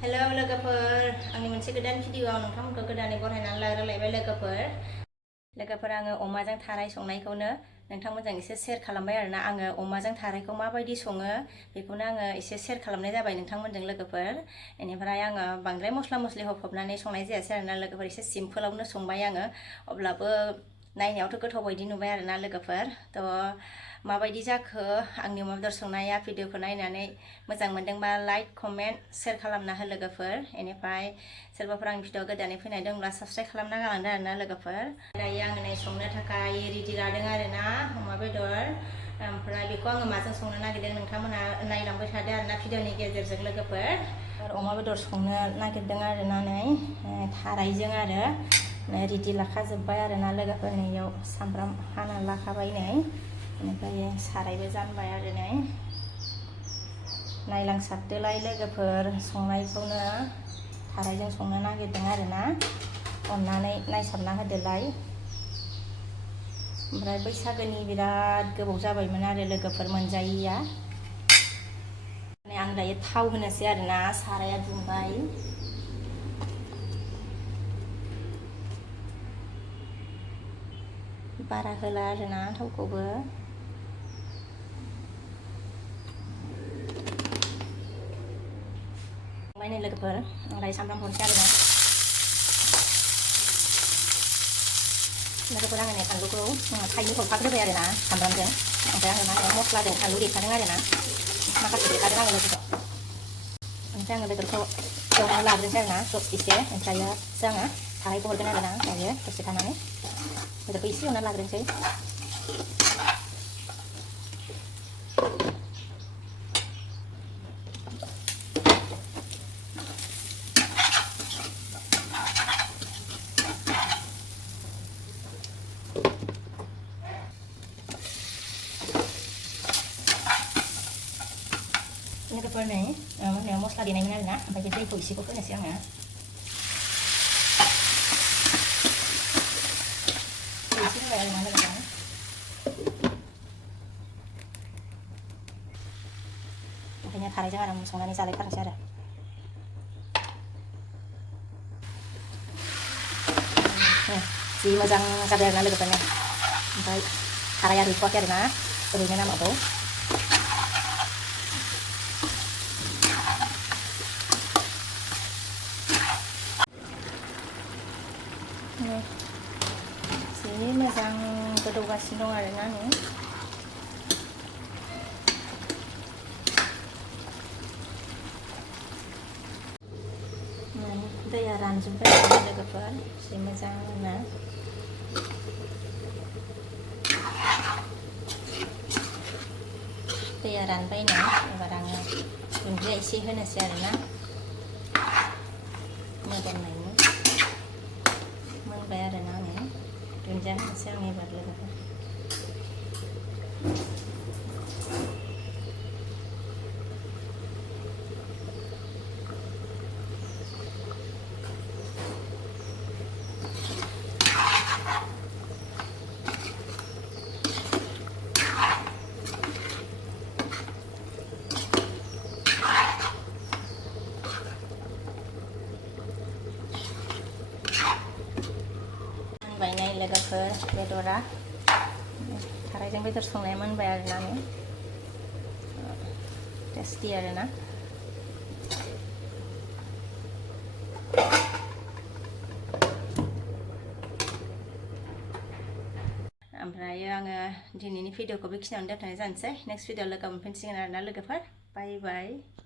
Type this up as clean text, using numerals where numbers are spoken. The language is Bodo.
Hello लोगोफोर आंनि मोनसे गोदान भिडिअआव नोंथांमोनखौ गोदानै बरायनानै रायलायबाय लोगोफोर आङो अमाजों थाराय संनायखौनो नोंथांमोनजों एसे शेयार खालामबाय आरोना आङो अमाजों थारायखौ माबायदि सङो बेखौनो आङो एसे शेयार खालामनाय जाबाय नोंथांमोनजों लोगोफोर बेनिफ्राय आङो बांद्राय मस्ला मस्लि होफबनानै संनाय जायासै आरोना लोगोफोर एसे सिम्पोलावनो संबाय आङो अब्लाबो नायनायावथ' गोथाव बायदि नुबाय आरोना लोगोफोर माबायदि जाखो आंनि अमा बेदर संनाया भिडिअखौ नायनानै मोजां मोनदोंबा लाइक कमेन्ट शेयार खालामना हो लोगोफोर बेनिफ्राय सोरबाफोर आंनि भिडिअ गोदानै फैनाय दंब्ला साबस्क्राइब खालामना गालांदो आरोना लोगोफोर दायो आङो नै संनो थाखाय रेडि लादों आरोना अमा बेदर ओमफ्राय बेखौ आङो माजों संनो नागिरदों नोंथांमोना नायलांबाय थादो आरोना भिडिअनि गेजेरजों लोगोफोर अमा बेदर संनो नागिरदों आरोना नै थारायजों आरो रेडि लाखाजोब्बाय आरोना लोगोफोर नैयाव सामब्राम हाना लाखाबाय नै बेनिफ्राय सारायबो जानबाय आरो नै नायलांसाबदोलाय लोगोफोर संनायखौनो थारायजों संनो नागिरदों आरोना अननानै नायसाबना होदोलाय ओमफ्राय बैसागोनि बिराद गोबाव जाबायमोन आरो लोगोफोर मोनजायैया आं दायो थाव होनोसै आरोना साराया दुंबाय बारा होला आरोना थावखौबो नै लोगोफोर आं दायो सामब्राम हरनोसै आरोना लोगोफोर आङो नै फानलुखौ थाइनै हरफाग्रोबाय आरोना सामब्रामजों ओमफ्राय आङो मा होनो मस्लाजों फानलु देखादों आरोना माखासे देखादों आङो लोगोफोर ओमफ्राय आङो बेदरखौ एवनानै लाग्रोनोसै आरोना एसे ओमफ्रायसो आङो थारायखौ हरगोन आरोना दायो दसे थानानै बेदरखौ एसे एवनानै लाग्रोनोसै लोगोफोर नै मस्ला देनायमोन आरोना ओमफ्राय बे दैखौ एसेखौ होनोसै आङो एसे होबाय आरोना लोगोफोर ओंखायनो थारायजों आराम संनानै जालायथारनोसै आरो जि मोजां जाबाय आरोना लोगोफोरनो ओमफ्राय थाराया रुइथ'वाखै आरोना ओरैनो नांबावगौ जि मोजां गोदौगासिनो दं आरोना नै दैया रानजोब्बाय लोगोफोर जि मोजांनो दैया रानबाय नै एबार आङो दुन्दिया एसे होनोसै आरोना मोदोमनायनि मोनबाय आरोना आङो दुन्दिया होनोसै आं एबार लोगोफोर मोनबाय नै लोगोफोर बेदरा थारायजों बेदर संनाया मोनबाय आरोना नै टेस्टि आरोना ओमफ्राय आङो दिनैनि भिडिअखौ बेखिनियावनो दोनथ'नाय जानोसै नेक्स्ट भिडिअ लोगो मोनफिनसिगोन आरोना लोगोफोर बाय बाय